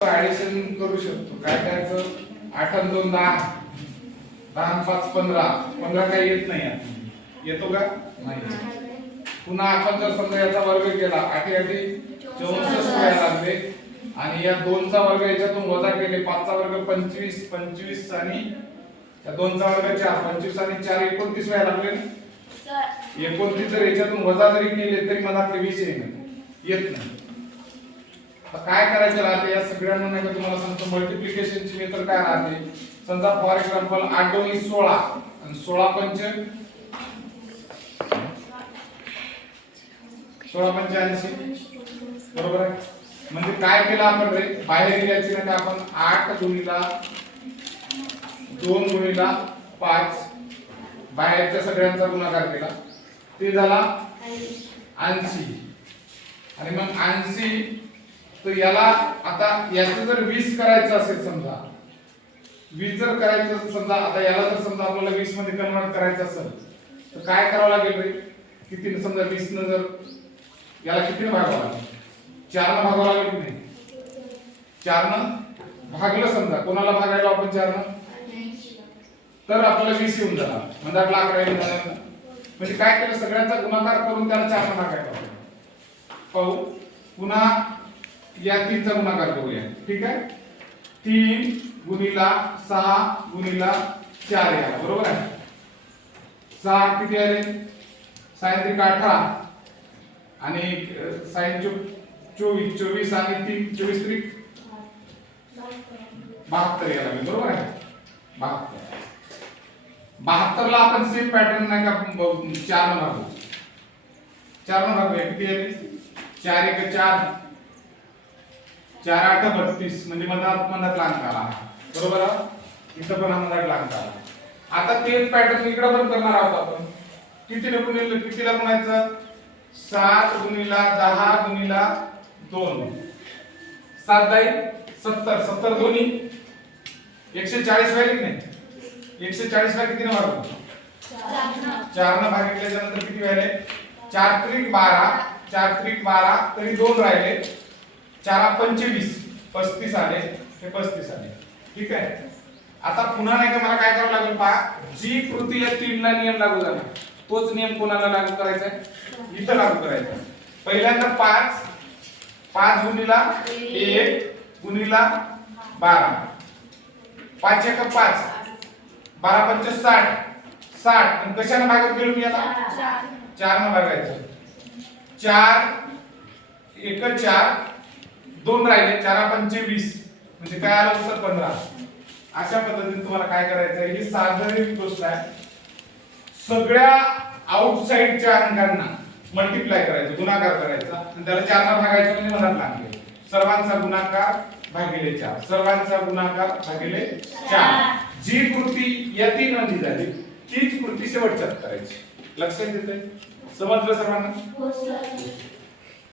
Addition करू शकतो. काय करायचं? आठ आणि दोन दहा. दहा पाच पंधरा. पंधरा काही येत नाही यात. का? नाही. पुन्हा आपण जर समजा याचा वर्ग केला. आठी आठी चौसष्ट व्हायला लागले. आणि या दोनचा वर्ग याच्यातून वजा केले. पाचचा वर्ग पंचवीस पंचवीस आणि या दोनचा वर्ग चार. पंचवीस आणि चार एकोणतीस व्हायला लागले? एकोणतीस जर याच्यातून वजा जरी केले तरी मला ते वीस येईल येत नाही. काय करायचं राहते? या सगळ्यांना नाही का तुम्हाला सांगतो मल्टिप्लिकेशनची मेथड काय राहते? समजा फॉर एक्झाम्पल आठ दोन्ही सोळा. आणि सोळा पंच सोळा पंच्याऐंशी. बरोबर आहे? म्हणजे काय केलं आपण रे? बाहेर गेल्याची नाही आपण आठ गुणीला दोन गुणीला पाच. बाहेरच्या सगळ्यांचा गुणाकार केला. ते झाला ऐंशी. आणि मग ऐंशी तर याला आता याचं जर वीस करायचं असेल समजा वीस जर करायचं समजा आता याला जर समजा आपल्याला वीसमध्ये कन्वर्ट करायचं असेल तर काय करावं लागेल रे? किती समजा वीस न जर याला कितीने भागावं लागेल? चार भागावं लागेल की नाही? चार न भागलं समजा कोणाला भागायला आपण चार न तर आपल्याला वीस येऊन जाणार. म्हणजे आपला अकरा येऊन जाणार म्हणजे काय केलं? सगळ्यांचा गुणाकार करून त्याला चार भागायला पाहू. पुन्हा या तीनचा गुणाकार करूया. ठीक आहे? तीन गुणीला सहा गुणीला चार या. बरोबर आहे? सहा किती आले? सायंत्रिक अठरा. आणि सायन चो चोवीस. चोवीस आणि तीन. चोवीस त्रिक? बहात्तर याला मी बरोबर आहे? बहात्तर. बहात्तरला आपण सेम पॅटर्न नाही का चार न चार न किती आले? चार एक चार. चार आठ बत्तीस म्हणजे मधात मधातला अंक आला बरोबर? इथं पण हा मधातला अंक आला आता तेच पॅटर्न इकडे पण करणार आहोत आपण. किती गुणिले कितीला गुणायचं? सात गुणिला दहा गुणिला दोन. सात दाई सत्तर. सत्तर दोन्ही. एकशे चाळीस व्हायला नाही? एकशे चाळीस ला कितीने भाग चार न भागितल्याच्या नंतर किती व्हायले चार त्रिक बारा. चार त्रिक बारा तरी दोन राहिले. चारा पंचवीस पस्तीस आले हे पस्तीस आले. ठीक आहे? आता पुन्हा नाही का मला काय करावं लागेल पहा? जी कृती या तीनला नियम लागू झाला. तोच नियम कोणाला लागू करायचा आहे? इथं लागू करायचा. पहिल्यांदा पाच पाच गुणीला एक गुणीला बारा. पाच एक पाच. बारा पंच साठ. साठ. आणि कशाने भागत गेलो मी आता? चार. न भागायचं. चार एक चार. दोन राहिले चार पंचे वीस. म्हणजे काय आलं उत्तर? पंधरा. अशा पद्धतीने तुम्हाला काय करायचं आहे ही साधारण गोष्ट आहे. सगळ्या आउटसाईडच्या अंकांना मल्टिप्लाय करायचं गुणाकार करायचा. आणि त्याला चारना भागायचं म्हणजे मनात लागले. सर्वांचा गुणाकार भागिले चार. सर्वांचा गुणाकार भागिले चार. जी कृती या तीन मध्ये झाली तीच कृती शेवटच्यात करायची. लक्षात येते समजलं सर्वांना? हो,